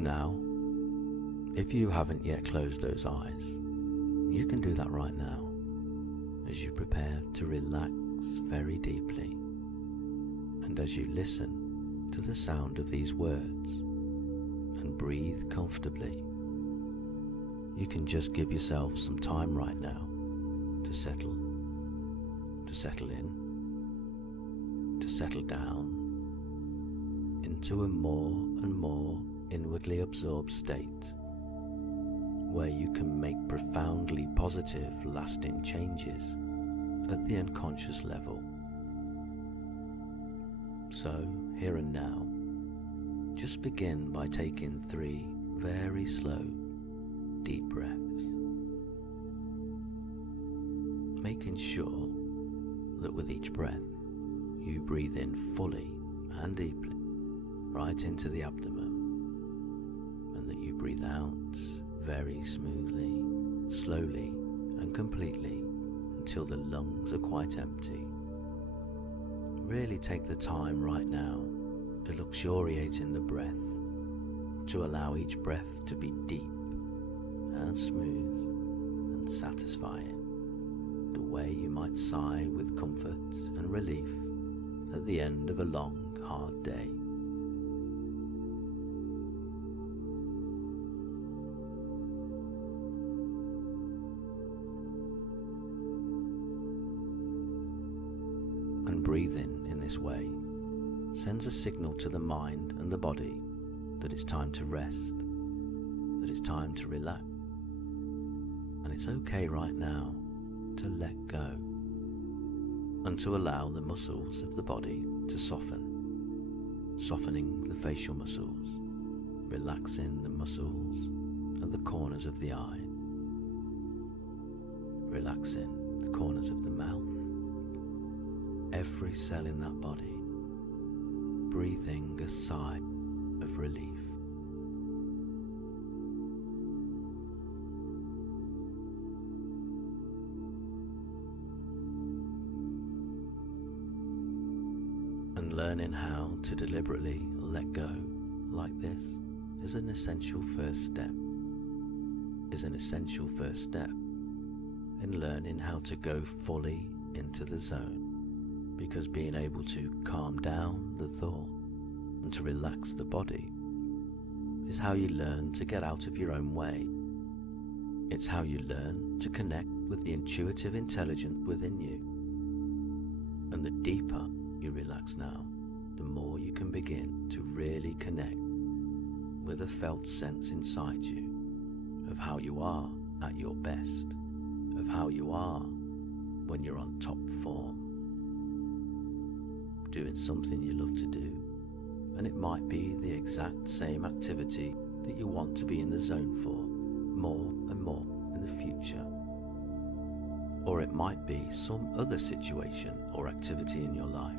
Now, if you haven't yet closed those eyes, you can do that right now as you prepare to relax very deeply, and as you listen to the sound of these words and breathe comfortably. You can just give yourself some time right now to settle in, to settle down into a more and more inwardly absorbed state where you can make profoundly positive, lasting changes at the unconscious level. So, here and now, just begin by taking 3 very slow, deep breaths, making sure that with each breath you breathe in fully and deeply right into the abdomen, and that you breathe out very smoothly, slowly and completely until the lungs are quite empty. Really take the time right now to luxuriate in the breath, to allow each breath to be deep and smooth and satisfying, the way you might sigh with comfort and relief at the end of a long, hard day. And breathing in this way sends a signal to the mind and the body that it's time to rest, that it's time to relax, and it's okay right now to let go and to allow the muscles of the body to soften, softening the facial muscles, relaxing the muscles at the corners of the eye, relaxing the corners of the mouth, every cell in that body, breathing a sigh of relief. And learning how to deliberately let go like this is an essential first step, in learning how to go fully into the zone. Because being able to calm down the thought and to relax the body is how you learn to get out of your own way. It's how you learn to connect with the intuitive intelligence within you. And the deeper you relax now, the more you can begin to really connect with a felt sense inside you of how you are at your best, of how you are when you're on top form, doing something you love to do, and it might be the exact same activity that you want to be in the zone for more and more in the future. Or it might be some other situation or activity in your life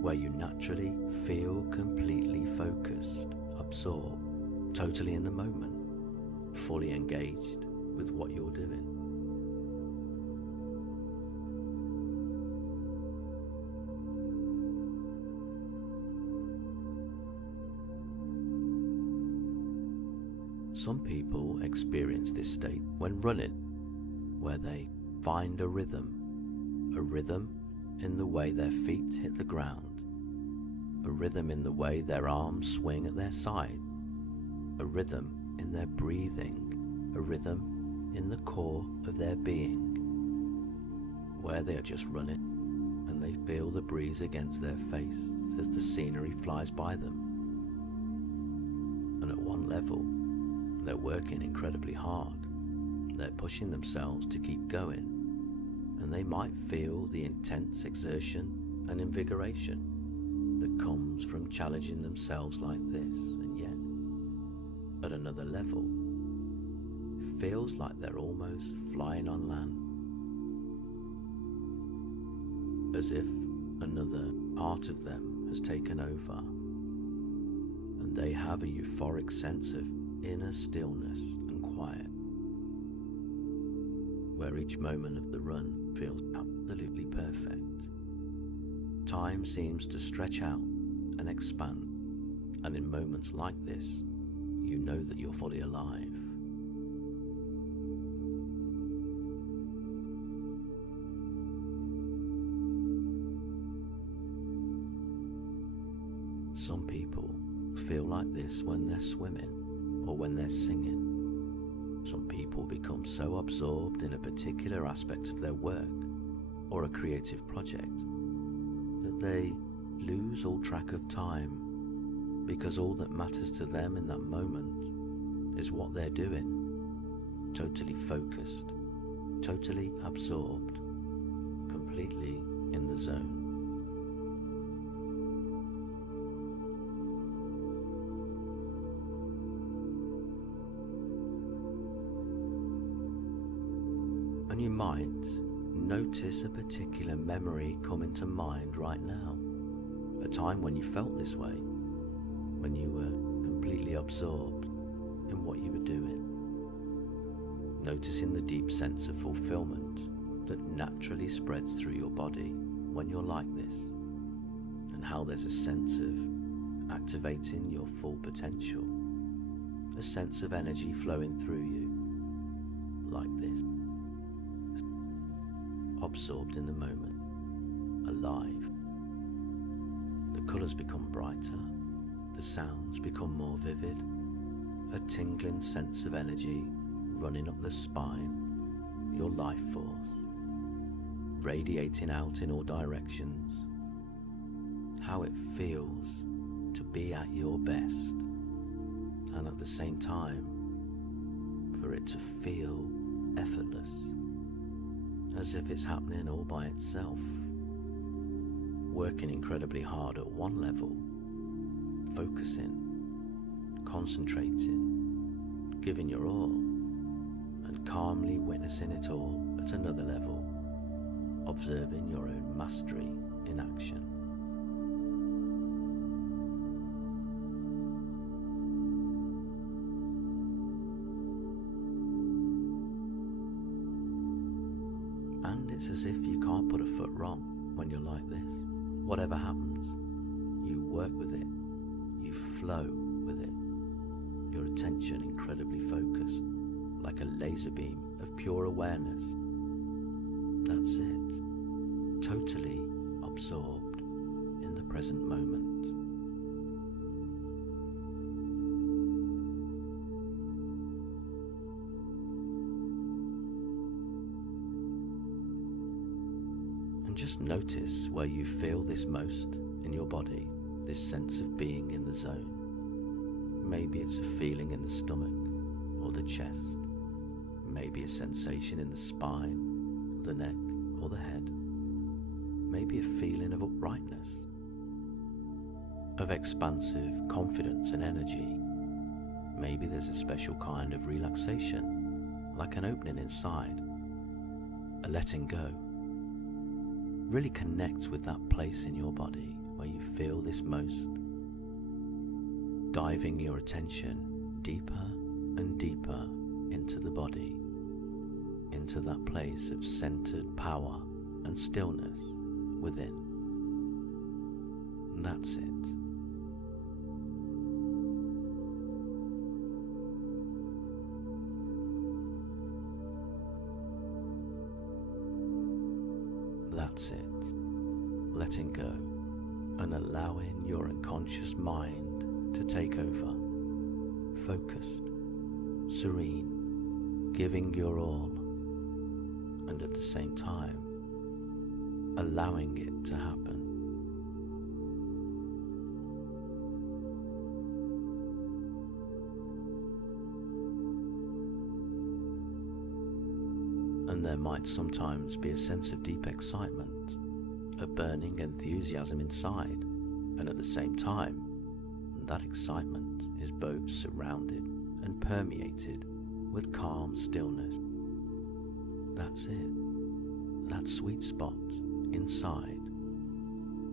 where you naturally feel completely focused, absorbed, totally in the moment, fully engaged with what you're doing. Some people experience this state when running, where they find a rhythm in the way their feet hit the ground, a rhythm in the way their arms swing at their side, a rhythm in their breathing, a rhythm in the core of their being, where they are just running and they feel the breeze against their face as the scenery flies by them. And at one level, they're working incredibly hard. They're pushing themselves to keep going, and they might feel the intense exertion and invigoration that comes from challenging themselves like this. And yet, at another level, it feels like they're almost flying on land, as if another part of them has taken over, and they have a euphoric sense of inner stillness and quiet, where each moment of the run feels absolutely perfect. Time seems to stretch out and expand, and in moments like this, you know that you're fully alive. Some people feel like this when they're swimming or when they're singing. Some people become so absorbed in a particular aspect of their work or a creative project that they lose all track of time, because all that matters to them in that moment is what they're doing, totally focused, totally absorbed, completely in the zone. And you might notice a particular memory come into mind right now, a time when you felt this way, when you were completely absorbed in what you were doing, noticing the deep sense of fulfillment that naturally spreads through your body when you're like this, and how there's a sense of activating your full potential, a sense of energy flowing through you like this. Absorbed in the moment, alive. The colours become brighter, the sounds become more vivid, a tingling sense of energy running up the spine, your life force, radiating out in all directions. How it feels to be at your best, and at the same time, for it to feel effortless, as if it's happening all by itself, working incredibly hard at one level, focusing, concentrating, giving your all, and calmly witnessing it all at another level, observing your own mastery in action. And it's as if you can't put a foot wrong when you're like this. Whatever happens, you work with it, you flow with it. Your attention incredibly focused, like a laser beam of pure awareness. That's it. Totally absorbed in the present moment. Just notice where you feel this most in your body, this sense of being in the zone. Maybe it's a feeling in the stomach or the chest. Maybe a sensation in the spine, the neck, or the head. Maybe a feeling of uprightness, of expansive confidence and energy. Maybe there's a special kind of relaxation, like an opening inside, a letting go. Really connect with that place in your body where you feel this most, diving your attention deeper and deeper into the body, into that place of centered power and stillness within. And that's it. That's it. Letting go and allowing your unconscious mind to take over. Focused, serene, giving your all, and at the same time, allowing it to happen. And there might sometimes be a sense of deep excitement, a burning enthusiasm inside, and at the same time, that excitement is both surrounded and permeated with calm stillness. That's it, that sweet spot inside,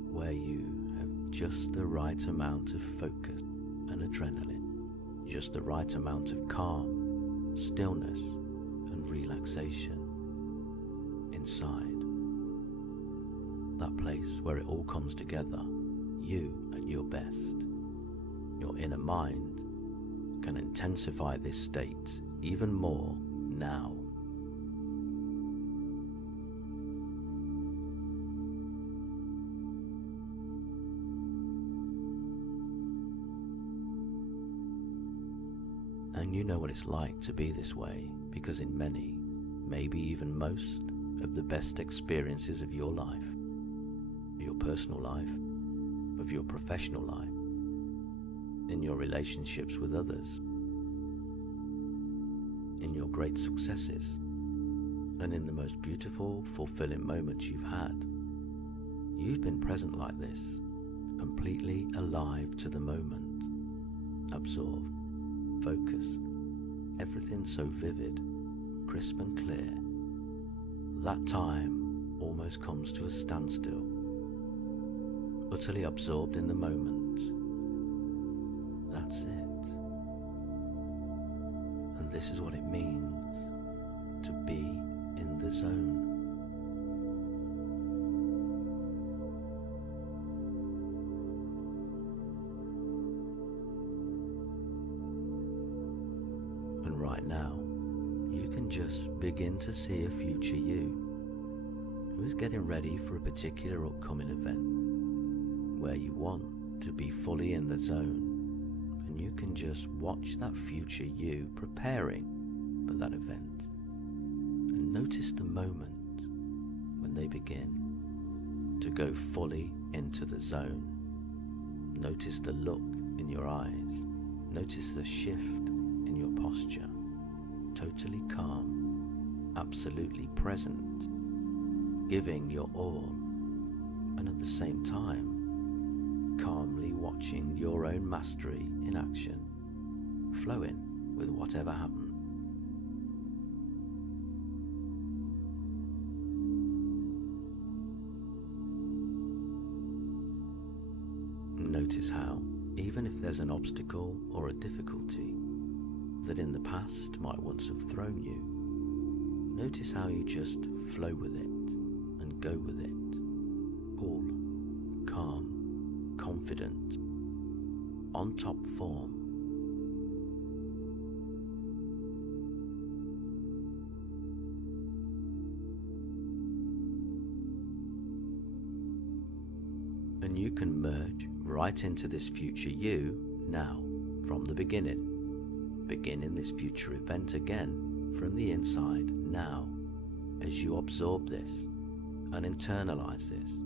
where you have just the right amount of focus and adrenaline, just the right amount of calm, stillness, and relaxation inside. That place where it all comes together, you at your best, your inner mind can intensify this state even more now. And you know what it's like to be this way, because in many, maybe even most, of the best experiences of your life, your personal life, of your professional life, in your relationships with others, in your great successes, and in the most beautiful, fulfilling moments you've had, you've been present like this, completely alive to the moment, absorbed, focused, everything so vivid, crisp and clear. That time almost comes to a standstill, utterly absorbed in the moment. That's it. And this is what it means to be in the zone. And right now, you can just begin to see a future you who is getting ready for a particular upcoming event where you want to be fully in the zone, and you can just watch that future you preparing for that event and notice the moment when they begin to go fully into the zone. Notice the look in your eyes, notice the shift in your posture, totally calm, absolutely present, giving your all, and at the same time, calmly watching your own mastery in action, flowing with whatever happened. Notice how, even if there's an obstacle or a difficulty that in the past might once have thrown you, notice how you just flow with it and go with it, cool, calm, confident, on top form. And you can merge right into this future you now, from the beginning. Beginning this future event again from the inside now, as you absorb this and internalize this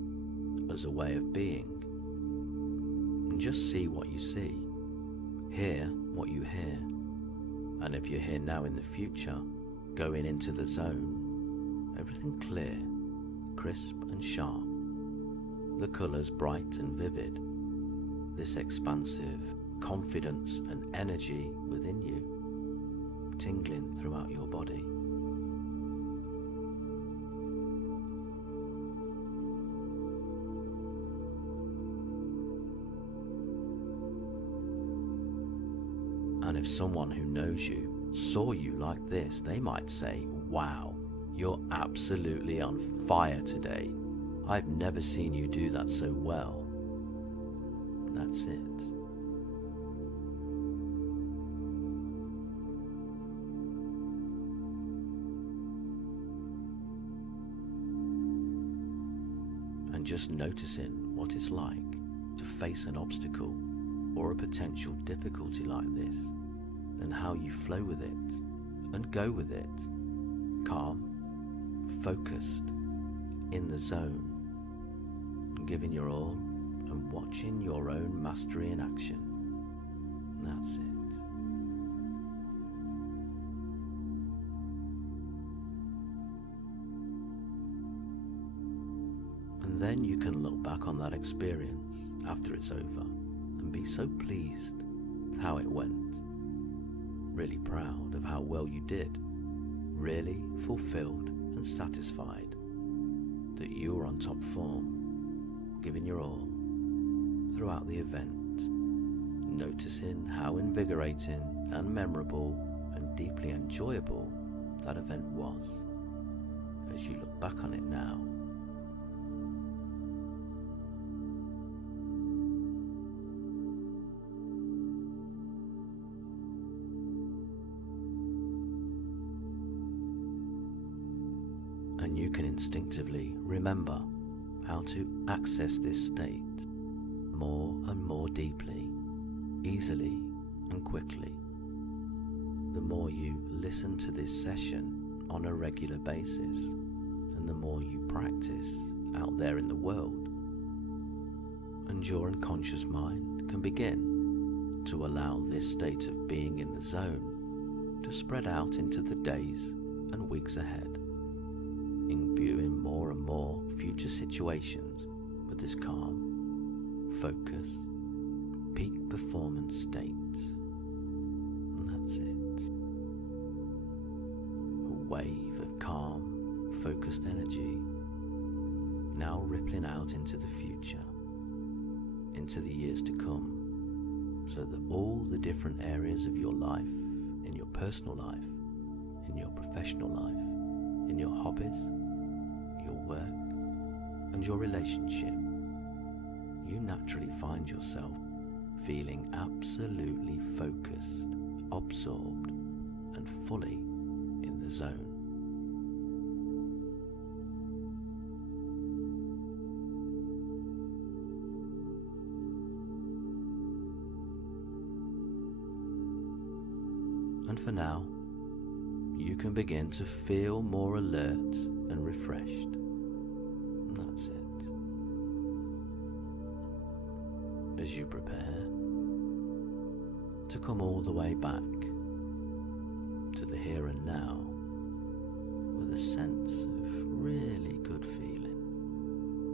as a way of being. And just see what you see, hear what you hear, and if you're here now in the future, going into the zone, everything clear, crisp and sharp, the colours bright and vivid, this expansive confidence and energy within you, tingling throughout your body. And if someone who knows you saw you like this, they might say, "Wow, you're absolutely on fire today. I've never seen you do that so well." That's it. And just noticing what it's like to face an obstacle or a potential difficulty like this, and how you flow with it and go with it, calm, focused, in the zone, giving your all and watching your own mastery in action. That's it. And then you can look back on that experience after it's over and be so pleased with how it went, really proud of how well you did, really fulfilled and satisfied that you were on top form, giving your all throughout the event, noticing how invigorating and memorable and deeply enjoyable that event was as you look back on it now. and you can instinctively remember how to access this state more and more deeply, easily and quickly. The more you listen to this session on a regular basis, and the more you practice out there in the world, and your unconscious mind can begin to allow this state of being in the zone to spread out into the days and weeks ahead, imbuing more and more future situations with this calm, focus, peak performance state. And that's it. A wave of calm, focused energy now rippling out into the future, into the years to come, so that all the different areas of your life, in your personal life, in your professional life, in your hobbies, your work, and your relationship, you naturally find yourself feeling absolutely focused, absorbed, and fully in the zone. And for now, you can begin to feel more alert and refreshed. And that's it. As you prepare to come all the way back to the here and now with a sense of really good feeling.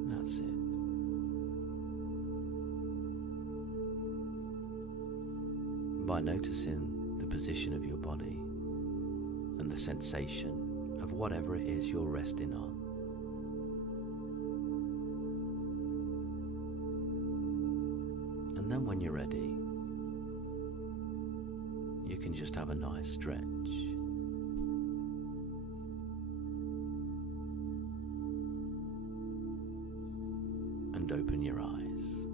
That's it. By noticing the position of your body and the sensation of whatever it is you're resting on. And then when you're ready, you can just have a nice stretch and open your eyes.